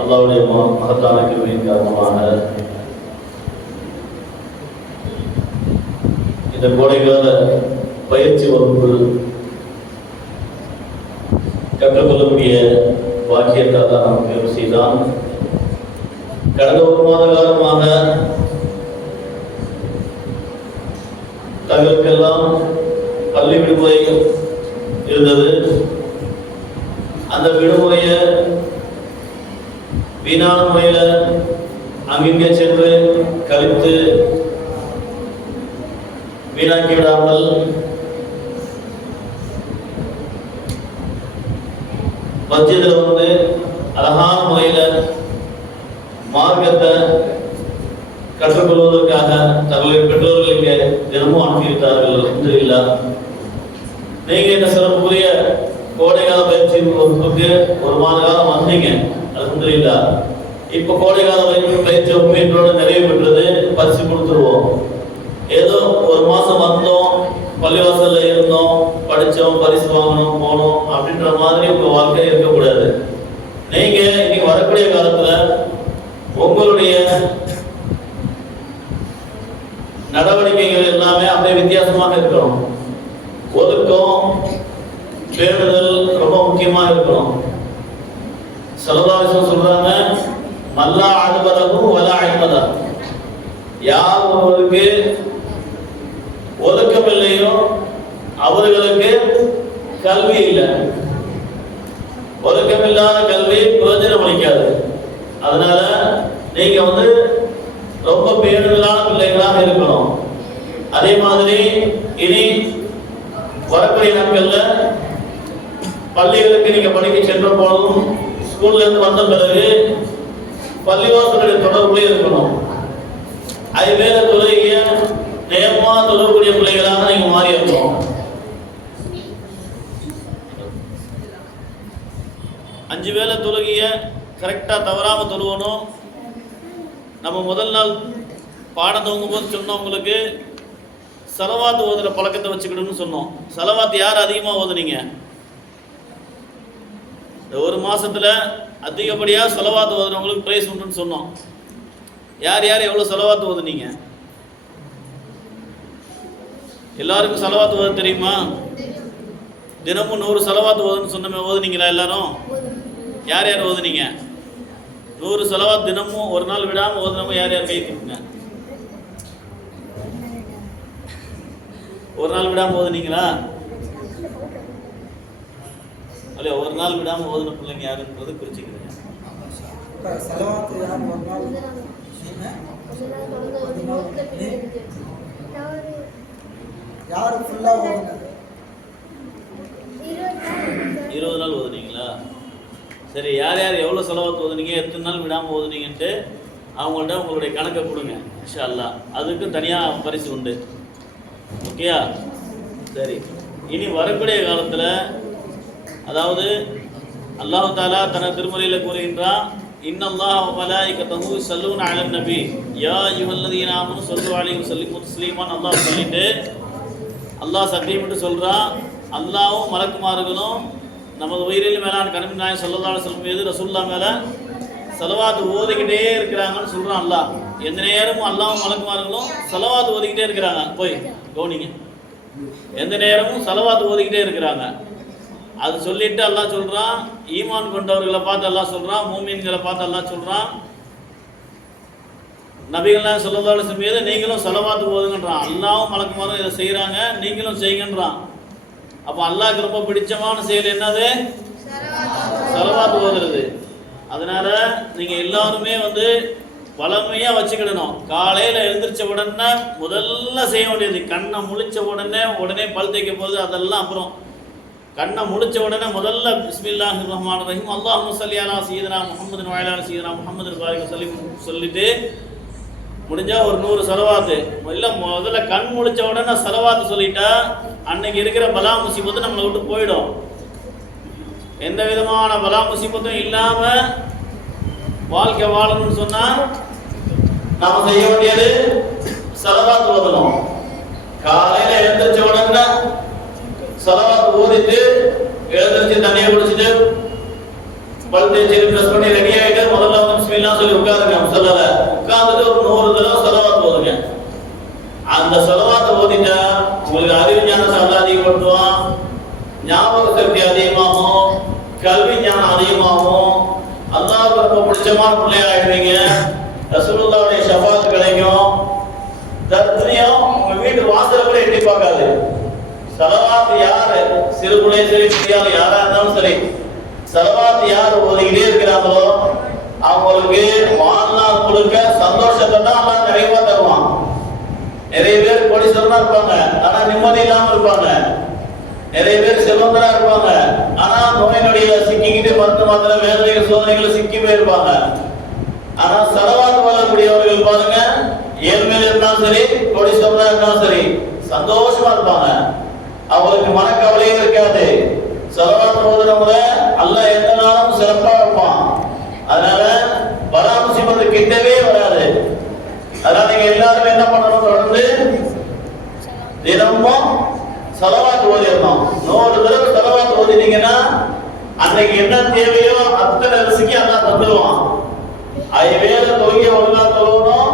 அல்லாவுடைய மகத்தான கிருமையின் காரணமாக இந்த கோடைக்கால பயிற்சி வகுப்பு கற்றுக்கொள்ளக்கூடிய வாக்கியத்தை தான் நாம் தேர்வு செய்தான். கடந்த ஒரு மாத காலமாக தங்களுக்கெல்லாம் பள்ளி விடுமுறை இருந்தது. அந்த விடுமுறையை வீணான முறையில் அங்கிங்கே சென்று கழித்து வீணாக்கி விடாமல் மத்தியத்தில் வந்து அழகான முறையில் மார்க்கத்தை கற்றுக்கொள்வதற்காக தங்களுடைய பெற்றோர்கள் இங்கே தினமும் அனுப்பியிருக்கிறார்கள் அல்ஹம்துலில்லா நீங்க இந்த சிறப்புக்குரிய கோடைகால பயிற்சி வகுப்புக்கு ஒரு மாத காலம் வந்தீங்க. அல்ஹம்துலில்லா இப்போ கோடைகால பயிற்சி பயிற்சி வகுப்பு இன்றோட நிறைவு பெற்றது பரிசு கொடுத்துருவோம். ஏதோ ஒரு மாசம் வந்தோம் பள்ளிவாசல்ல இருந்தோம் படிச்சோம் பரிசு வாங்கணும் போனோம் அப்படின்ற மாதிரி உங்க வாழ்க்கை இருக்கக்கூடாது. நீங்க இன்னைக்கு வரக்கூடிய காலத்துல உங்களுடைய நடவடிக்கைகள் எல்லாமே அப்படியே வித்தியாசமாக இருக்கணும். ஒழுக்கம் பேணுதல் ரொம்ப முக்கியமா இருக்கணும். சலதாசம் சொல்றாங்க மல்லா அனுபதமும் வல அழைப்பதா யார் ஒருவருக்கு ஒழுக்கம் இல்லையோ அவர்களுக்கு கல்வி இல்லை. ஒழுக்கம் இல்லாத கல்வி பிரயோஜனம் அளிக்காது அதனால நீங்க வந்து ரொம்ப பேருதலான பிள்ளைகளாக இருக்கணும். அதே மாதிரி இனி வரக்கூடிய நாட்கள்ல பள்ளிகளுக்கு நீங்க படிக்க சென்ற போதும் ஸ்கூல்ல இருந்து வந்த பிறகு பள்ளிவாசலுடைய தொடர்புல இருக்கணும். ஐவேல தொழுகைய நேயமா தொடர்புடைய பிள்ளைகளாக நீங்க மாறி இருக்கணும். அஞ்சு வேளை தொழுகிய கரெக்டாக தவறாமல் தொழுவணும். நம்ம முதல் நாள் பாடம் துவங்கும் போது சொன்னவங்களுக்கு செலவாத்து ஓதுற பழக்கத்தை வச்சுக்கணும்னு சொன்னோம். செலவாத்து யார் அதிகமாக ஓதுனீங்க? இந்த ஒரு மாசத்துல அதிகப்படியாக செலவாத்து ஓதுனவங்களுக்கு பிரைஸ் உண்டுன்னு சொன்னோம். யார் யார் எவ்வளோ செலவாத்து ஓதுனீங்க? எல்லாருக்கும் செலவாத்து ஓத தெரியுமா? தினமும் நூறு செலவாத்து ஓதுன்னு சொன்னமே ஓதுனீங்களா எல்லாரும்? யார் யார் ஓதுனீங்க? நூறு செலவாத் தினமும் ஒரு நாள் விடாம ஓதுனவங்க யார் யார் கை தூக்குங்க ஒரு நாள் விடாம ஓதுனீங்களா? அல்ல ஒரு நாள் விடாம ஓதுன பிள்ளைங்க யாருன்றது குறிச்சுக்கிறீங்க இருபது நாள் ஓதுனீங்களா? சரி யார் யார் எவ்வளோ செலவாத்து ஓதுனீங்க எத்தனை நாள் விடாமல் ஓதுனீங்கன்ட்டு அவங்கள்ட்ட உங்களுடைய கணக்கை கொடுங்க இன்ஷா அல்லாஹ். அதுக்கும் தனியாக பரிசு உண்டு. ஓகேயா? சரி. இனி வரக்கூடிய காலத்தில் அதாவது அல்லாஹ் தாலா தன திருமறையில் கூறுகின்றான் இன்னல்லாஹ் மலாயிகத்தஹு ஸல்லூன அலன் நபி. யா அய்யுஹல்லதீன ஆமனு ஸல்லு அலைஹி வஸல்லிமு தஸ்லீமான் அல்லாஹ் சொல்லிட்டு அல்லாஹ் சத்தியம்ட்டு சொல்கிறான் அல்லாவும் மலக்குமார்களும் நமது உயிரில் மேலான கனிம நாயகம் ஸல்லல்லாஹு சொல்லும் வஸல்லம் மீது ரசூல்லா மேலே செலவாத்து ஓதிக்கிட்டே இருக்கிறாங்கன்னு சொல்கிறான் அல்லாஹ். எந்த நேரமும் அல்லாவும் மலக்குமார்களும் செலவாத்து ஓதிக்கிட்டே இருக்கிறாங்க. போய். கவனிங்க எந்த நேரமும் செலவாத்து ஓதிக்கிட்டே இருக்கிறாங்க. அது சொல்லிட்டு அல்லாஹ் சொல்கிறான் ஈமான் கொண்டவர்களை பார்த்து எல்லாம் சொல்கிறான் மூமீன்களை பார்த்து எல்லாம் சொல்கிறான் நபிகள்லாம் சொல்லதாலும் மீது நீங்களும் செலவாத்து போதுங்கன்றான் அல்லாவும் மலக்குமாரும் இதை செய்கிறாங்க நீங்களும் செய்யுங்கன்றான் அப்போ அல்லாவுக்கு ரொம்ப பிடிச்சமான செயல் என்னது? செலவாத்து ஓதுறது அதனால நீங்கள் எல்லாருமே வந்து வளமையா வச்சுக்கிடணும். காலையில எழுந்திரிச்ச உடனே முதல்ல செய்ய வேண்டியது கண்ணை முழிச்ச உடனே உடனே பல் தேய்க்க போகிறது அதெல்லாம் அப்புறம். கண்ணை முழிச்ச உடனே முதல்ல பிஸ்மில்லாஹி ரஹ்மான் ரஹீம் அல்லாஹ் முசல்லியாலா சீதனா முகமது வாயிலான சீதனா முகமது பாரிக சொல்லி சொல்லிட்டு முடிஞ்சா ஒரு நூறு செலவாத்து. இல்லை முதல்ல கண் முழிச்ச உடனே செலவாத்து சொல்லிட்டா அன்னைக்கு இருக்கிற பலா முசிபத்து நம்மளை விட்டு போயிடும். எந்த விதமான பலா முசிபத்தும் இல்லாம வாழ்க்கை வாழணும்னு சொன்னா நாம செய்ய வேண்டியது செலவாத்து ஓதணும் காலையில எழுந்திரிச்ச உடனே செலவாத்து ஊதிட்டு எழுந்திரிச்சு தண்ணியை குடிச்சிட்டு பல் தேய்ச்சி ப்ரெஸ் பண்ணி யாரு சிறு சரி யாரா இருந்தாலும் சரி செலவாத்து யார் ஓதிக்கிட்டே இருக்கிறாங்களோ அவங்களுக்கு வாழ்நாள் கொடுக்க சந்தோஷத்தை தான் எல்லாம் நிறைவா தருவான். நிறைய பேர் கோடீஸ்வரனா இருப்பாங்க ஆனா நிம்மதி இல்லாம இருப்பாங்க. நிறைய பேர் செல்வந்தரா இருப்பாங்க ஆனா நோய் சிக்கிக்கிட்டு மருந்து மாத்திர வேதனைகள் சோதனைகள் சிக்கி போயிருப்பாங்க. ஆனா செலவாத்து வாழக்கூடியவர்கள் பாருங்க ஏழ்மையில இருந்தாலும் சரி கோடீஸ்வரனா இருந்தாலும் சரி சந்தோஷமா இருப்பாங்க. அவங்களுக்கு மனக்கவலையும் இருக்காது. செலவாத்து ஓதுறவங்க அல்லாஹ் எந்த நாளும் சிறப்பா இருப்பான் அதனால பராமரிப்பது கிட்டவே வராது. அதனால நீங்க எல்லாரும் என்ன பண்ணணும் தொடர்ந்து தினமும் செலவாத்து ஓதிடணும். நூறு தடவை செலவாத்து ஓதினீங்கன்னா அன்னைக்கு என்ன தேவையோ அத்தனை ரிசிக்கு அதான் தந்துடுவான் அது வேலை தொழிய ஒழுங்கா தொழுவணும்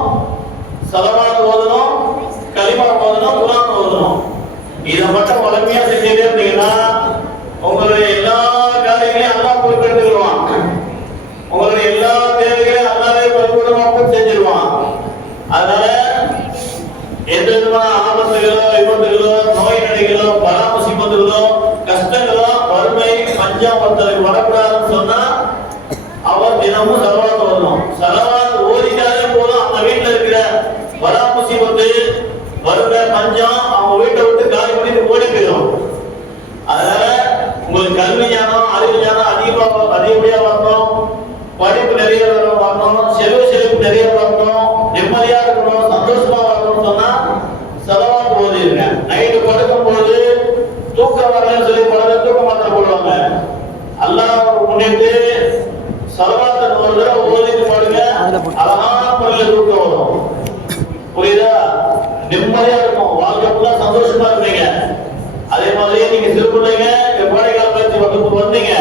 செலவாத்து ஓதணும் களிமா ஓதணும் குரான் ஓதணும். இதை மட்டும் வளமையா செஞ்சுட்டே இருந்தீங்கன்னா உங்களுடைய எல்லா காரியங்களையும் அல்லா பொறுப்பெடுத்துக்கிடுவான் உங்களுடைய எல்லா தேவைகளையும் அல்லாவே பரிபூர்ணமாக செஞ்சிருவான் அதனால எந்த விதமான ஆபத்துகளோ விபத்துகளோ நோய் நொடிகளோ பராமரிப்பதுகளோ கஷ்டங்களோ வறுமை பஞ்சம் ஒருத்தருக்கு வரக்கூடாதுன்னு சொன்னா அவர் தினமும் செலவாத்து வரணும் செலவாத்து ஓதிட்டாலே போதும் அந்த வீட்டுல இருக்கிற பராமரிப்பது வறுமை பஞ்சம் அவங்க வீட்டை விட்டு காலி பண்ணிட்டு ஓடி போயிடும் அதனால உங்களுக்கு கல்வி ஞானம் அறிவு ஞானம் அதிகமா அதிகப்படியா வரணும் படிப்பு நிறைய வரணும் செலவு செலவு நிறைய வரணும் நிம்மதியா இருக்கணும் சந்தோஷமா வரணும்னு சொன்னா செலவாத்து ஓதிருங்க நைட்டு படுக்கும் போது தூக்கம் வரலன்னு சொல்லி படுக்க தூக்க மாத்திரை போடுவாங்க அல்லாஹ் முன்னிட்டு செலவாத்தை ஒரு தடவை ஓதிட்டு அழகான முறையில் தூக்கம் வரும். புரியுதா? நிம்மதியா இருக்கும். வாழ்க்கை ஃபுல்லா சந்தோஷமா இருப்பீங்க. அதே மாதிரி நீங்க சிறு பிள்ளைங்க இந்த கோடைக்கால பயிற்சி வகுப்பு வந்தீங்க.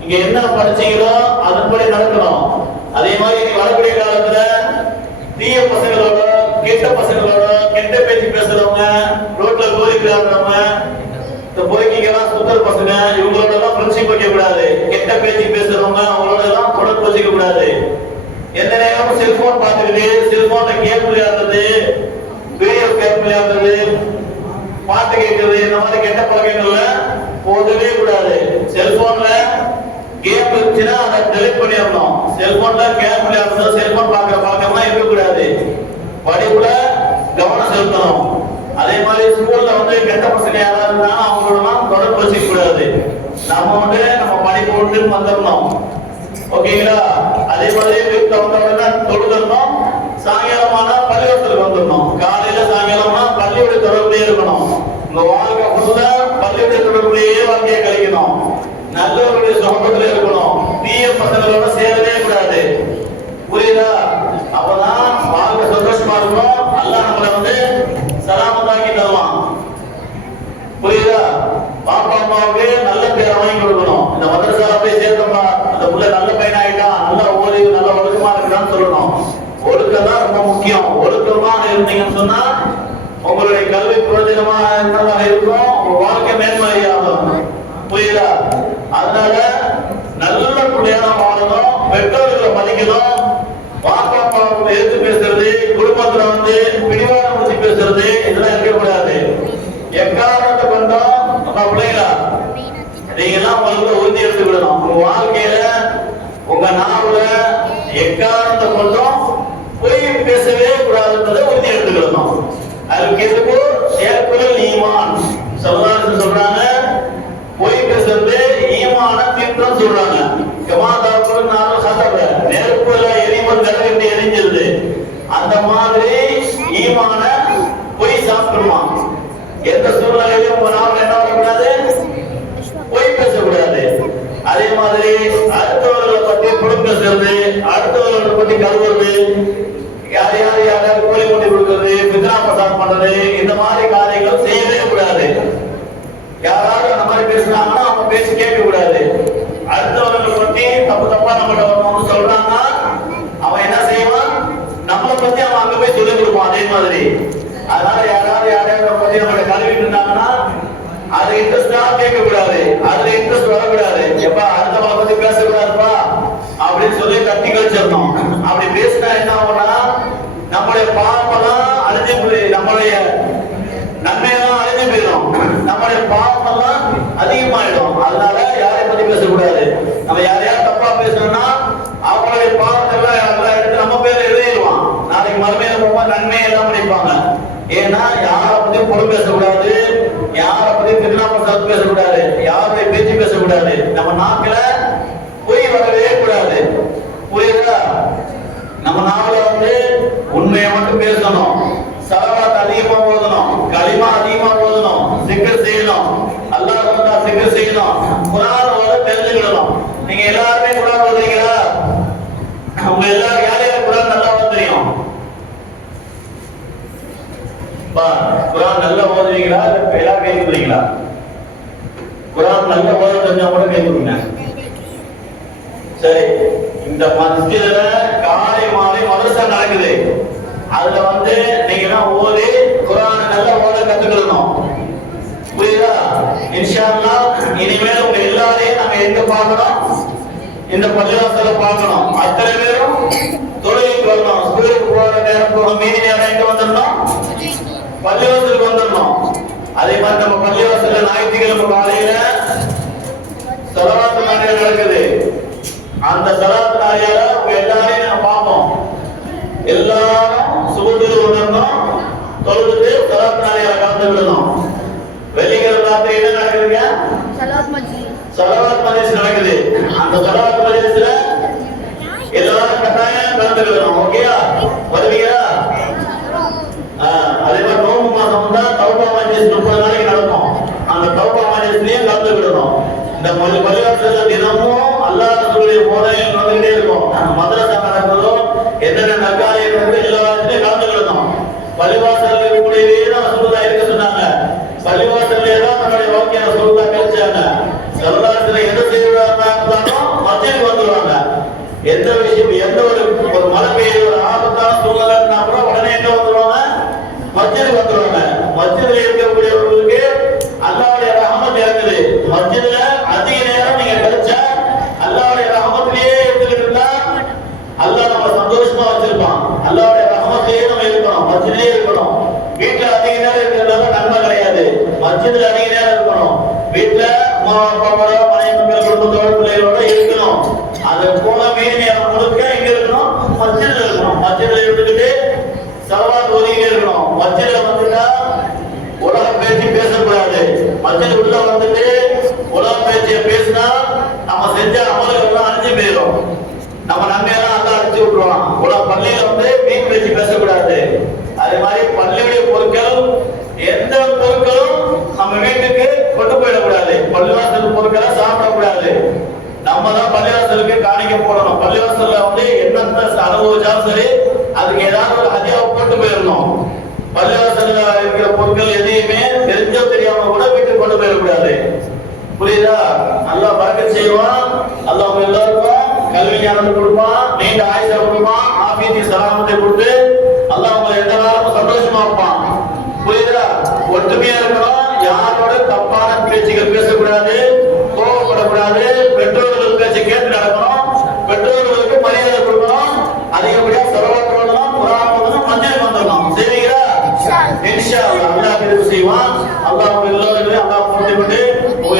நீங்க என்ன படிச்சீங்களோ அதன்படி நடக்கணும். அதே மாதிரி நீங்க வரக்கூடிய காலத்துல தீய பசங்களோட கெட்ட பசங்களோட கெட்ட பேச்சு பேசுறவங்க ரோட்ல கோரி விளையாடுறவங்க இந்த பொறுக்கிங்கெல்லாம் சுத்தர் பசங்க இவங்களோட எல்லாம் ஃப்ரெண்ட்ஷிப் வைக்க கூடாது கெட்ட பேச்சு பேசுறவங்க அவங்களோட எல்லாம் தொடர்பு வச்சுக்க கூடாது எந்த நேரமும் செல்போன் பார்த்துக்கிட்டு செல்போன்ல கேம் விளையாடுறது வீடியோ கேம் விளையாடுறது பாட்டு கேட்கறது இந்த மாதிரி கெட்ட பழக்கங்கள்ல போகவே கூடாது. செல்போன்ல கேம் இருந்துச்சுன்னா அதை டெலிட் பண்ணிடணும். செல்போன்ல கேம் விளையாடுறதோ செல்போன் பார்க்குற பழக்கம்லாம் இருக்கக்கூடாது. படிப்புல கவனம் செலுத்தணும். அதே மாதிரி ஸ்கூல்ல வந்து கெட்ட பசங்க யாராவது இருந்தாலும் அவங்களோட தொடர்பு வச்சுக்க கூடாது. நம்ம வந்து நம்ம படிப்பு விட்டு வந்துடணும். ஓகேங்களா? அதே மாதிரி வீட்டுல வந்த உடனே தொழுதணும் சாயங்காலமான பள்ளிவாசலுக்கு வந்துடணும் காலையில சாயங்காலமா பள்ளியோட தொடர்புலயே இருக்கணும். உங்க வாழ்க்கை ஃபுல்லா பள்ளியோட தொடர்புலயே வாழ்க்கையை கழிக்கணும். நல்லவருடைய சுகத்துல இருக்கணும். தீய பசங்களோட சேரவே கூடாது. புரியுதா? அப்பதான் வாழ்க்கை சந்தோஷமா இருக்கும் அல்லாஹ் நம்மளை வந்து சலாமத்தாக்கி தருவான். புரியுதா? பாப்பா அம்மாவுக்கு நல்ல பேரை வாங்கி கொடுக்கணும் இந்த மதரசால போய் சேர்த்தோம்னா அந்த புள்ள நல்ல பையன் ஆயிட்டான் நல்ல ஓடி நல்ல ஒழுக்கமா இருக்கிறான்னு சொல்லணும் ஒழுக்கம் தான் ரொம்ப முக்கியம் ஒழுக்கமா இருந்தீங்கன்னு உங்களுடைய கல்வி பிரயோஜனமா இருந்ததாக இருக்கும் உங்க வாழ்க்கை மேன்மையாகும் புரியுதா? அதனால நல்ல பிள்ளையான வாழணும் பெற்றோர்களை மதிக்கணும் பாப்பா அம்மாவுக்கு எதிர்த்து பேசுறது குடும்பத்துல வந்து பிடிவாதம் முடிச்சு பேசுறது இதெல்லாம் இருக்கக்கூடாது. எக்காரணத்தை கொண்டோம் நம்ம பிள்ளைகளா நீங்க எல்லாம் முதல்ல உறுதி எடுத்துக்கிடணும். உங்க வாழ்க்கையில உங்க நாவல எக்காரணத்தை கொண்டும் பொய் பேசவே கூடாதுன்றதை உறுதி எடுத்துக்கிடணும் அதுக்கு எதுக்கு ஏற்புகள் ஈமான் சொல்லலாம் சொல்றாங்க பொய் பேசுறது ஈமான தீர்த்தம் சொல்றாங்க. கமாதாவுக்கு நானும் சத்தப்ப நெருப்புல எரிமன் விறகு எரிஞ்சிருது. அந்த மாதிரி ஈமான பொய் சாப்பிட்டுருமா எந்த சூழ்நிலையிலும் ஒரு நாள் என்ன பண்ணக்கூடாது? பொய் பேசக்கூடாது. அதே மாதிரி அடுத்தவர்களை பத்தி புறம் பேசுறது அடுத்தவர்களை பத்தி கருவுறது யார் யார் யார் கூலி கொண்டு கொடுக்கிறது? பித்ரா பிரசாத் பண்றது. இந்த மாதிரி காரியங்கள் செய்யவே கூடாது. யாராவது அந்த மாதிரி பேசுனாங்கன்னா அவங்க பேசி கேட்க கூடாது. அடுத்தவர்களை பத்தி தப்பு தப்பா நம்மகிட்ட ஒன்று சொல்றாங்கன்னா அவன் என்ன செய்வான்? நம்மளை பத்தி அவன் அங்க போய் சொல்லி கொடுப்பான் அதே மாதிரி. அதனால யாராவது யாரையாவது பத்தி நம்மளை கழுவிட்டு இருந்தாங்கன்னா அதை இன்ட்ரெஸ்டா கேட்க கூடாது. ஆயிடும் அதனால யாரை பத்தி பேசக்கூடாது. நம்ம யாரையாவது தப்பா பேசணும்னா அவங்களுடைய பாவத்தெல்லாம் எல்லாம் எடுத்து நம்ம பேர் எழுதிடுவான். நாளைக்கு மறுமையில போகும்போது நன்மை எல்லாம் பண்ணிப்பாங்க ஏன்னா யாரை பத்தி பொருள் பேசக்கூடாது யாரை பத்தி திருநா பிரசாத் பேசக்கூடாது யாருடைய பேச்சு பேசக்கூடாது. நம்ம நாக்குல பொய் வரவே கூடாது புரியுதா நம்ம நாவல வந்து உண்மையை மட்டும் பேசணும் சலவாத் அதிகமா ஓதணும் களிமா அதிகமா ஓதணும் சிக்கர் செய்யணும் அல்லாஹ் வந்தா செய்யலாம் குரான் ஓத தெரிஞ்சுக்கணும் நீங்க எல்லாருமே குரான் ஓதுறீங்களா உங்க எல்லாரும் யார் யார் குரான் நல்லா ஓத தெரியும்? குரான் நல்லா ஓதுவீங்களா எல்லாம் எல்லாரும் கேட்குறீங்களா குரான் நல்லா ஓத தெரிஞ்சா கூட கேட்குறீங்க சரி இந்த மஸ்ஜிதுல காலை மாலை மதரசா நடக்குது. அதுல வந்து நீங்க எல்லாம் ஓதி குரான் நல்லா ஓத கத்துக்கிடணும். புரியுதா? இன்ஷா அல்லாஹ் இனிமேல் உங்க எல்லாரையும் நாங்க எங்க பார்க்கணும்? இந்த பள்ளிவாசல பார்க்கணும். அத்தனை பேரும் தொழிலுக்கு வரணும். ஸ்கூலுக்கு போற நேரம் போக மீதி நேரம் எங்க வந்துடணும்? பள்ளிவாசலுக்கு வந்துடணும். அதே மாதிரி நம்ம பள்ளிவாசல்ல ஞாயிற்றுக்கிழமை காலையில செலவாத்து நாளில் நடக்குது. அந்த சலாத் நாளியால உங்க எல்லாரையும் நான் பார்ப்போம். எல்லாரும் சுகத்துக்கு உணரணும். தொழுது சலாத் நாளியால கலந்து விடணும். வெள்ளிக்கிழமை ராத்திரி என்ன சலவாத் மஜ்லிஸ் நடக்குது. அந்த சலவாத் மஜ்லிஸ்ல எல்லாரும் கட்டாயம் கலந்துக்கணும் ஓகேயா வருவீங்களா? அதே மாதிரி நோம்பு மாசம் தௌபா மஜ்லிஸ் முப்பது நாளைக்கு நடக்கும். அந்த தௌபா மஜ்லிஸ்லயும் கலந்துக்கிடணும். இந்த பள்ளி தினமும் அல்லாஹ் ரசூலுடைய போதனைகள் நடந்துகிட்டே இருக்கும். அந்த மதரசா நடக்கிறதோ என்னென்ன நற்காரியம் நடக்குதோ கலந்துக்கிடணும். பள்ளிவாசல்ல சந்தோஷமா வச்சிருப்பான். அல்லாவுடைய ரஹமத்திலேயே நம்ம இருக்கணும். மஸ்ஜிதிலே இருக்கணும். வீட்டுல அதிக நேரம் இருக்கிறதால நன்மை கிடையாது. மஸ்ஜிதுல அதிக நேரம் இருக்கணும். வீட்டுல அம்மா அப்பாவோட மனைவி மக்கள் குடும்பத்தோட பிள்ளைகளோட இருக்கணும். அது போல மீதி நேரம் முழுக்க இங்க இருக்கணும். மஸ்ஜிதுல இருக்கணும். மஸ்ஜிதுல இருந்துகிட்டு சலவாத் ஒதுங்கி இருக்கணும். மஸ்ஜிதுல வந்துட்டா உலக பேச்சு பேசக்கூடாது. மஸ்ஜித் உள்ள வந்துட்டு உலக பேச்சை பேசினா நம்ம செஞ்ச அமல்கள் எல்லாம் அழிஞ்சு போயிடும். நம்ம நன்மையெல்லாம் அடிச்சு விட்டுருவான். உலக பள்ளியில வந்து மீன் வச்சு பேசக்கூடாது. அதே மாதிரி பள்ளியுடைய பொருட்கள் எந்த பொருட்களும் நம்ம வீட்டுக்கு கொண்டு போயிடக்கூடாது. பள்ளிவாசல் பொருட்களை சாப்பிடக்கூடாது. நம்ம தான் பள்ளிவாசலுக்கு காணிக்க போடணும். பள்ளிவாசல்ல வந்து என்னென்ன அனுபவிச்சாலும் சரி அதுக்கு ஏதாவது ஒரு ஹதியாவை கொண்டு போயிடணும். பள்ளிவாசல்ல இருக்கிற பொருட்கள் எதையுமே தெரிஞ்சோ தெரியாம கூட வீட்டுக்கு கொண்டு போயிடக்கூடாது. புரியுதா? நல்லா பறக்க செய்வான் நல்லா அவங்க எல்லாருக்கும் கல்வி ஞானத்தை கொடுப்பான் நீண்ட ஆயுசை கொடுப்பான் ஆபீதி சலாமத்தை கொடுத்து அல்லாஹ் உங்களை எந்த காலமும் சந்தோஷமா இருப்பான். புரியுதா? ஒற்றுமையா இருக்கணும். யாரோட தப்பான பேச்சுகள் பேசக்கூடாது கோவப்படக்கூடாது பெற்றோர்கள் பேச்சை கேட்டு நடக்கணும். பெற்றோர்களுக்கு மரியாதை கொடுக்கணும். அதிகப்படியா செலவாக்கணும் ஓதணும் மஞ்சள் வந்துடணும் சரிங்களா? இன்ஷா அல்லாஹ். அல்லாஹ் தெரிவு செய்வான். அல்லாஹ் உங்க எல்லோருக்கும் அல்லாஹ் பொறுத்து கொண்டு உங்க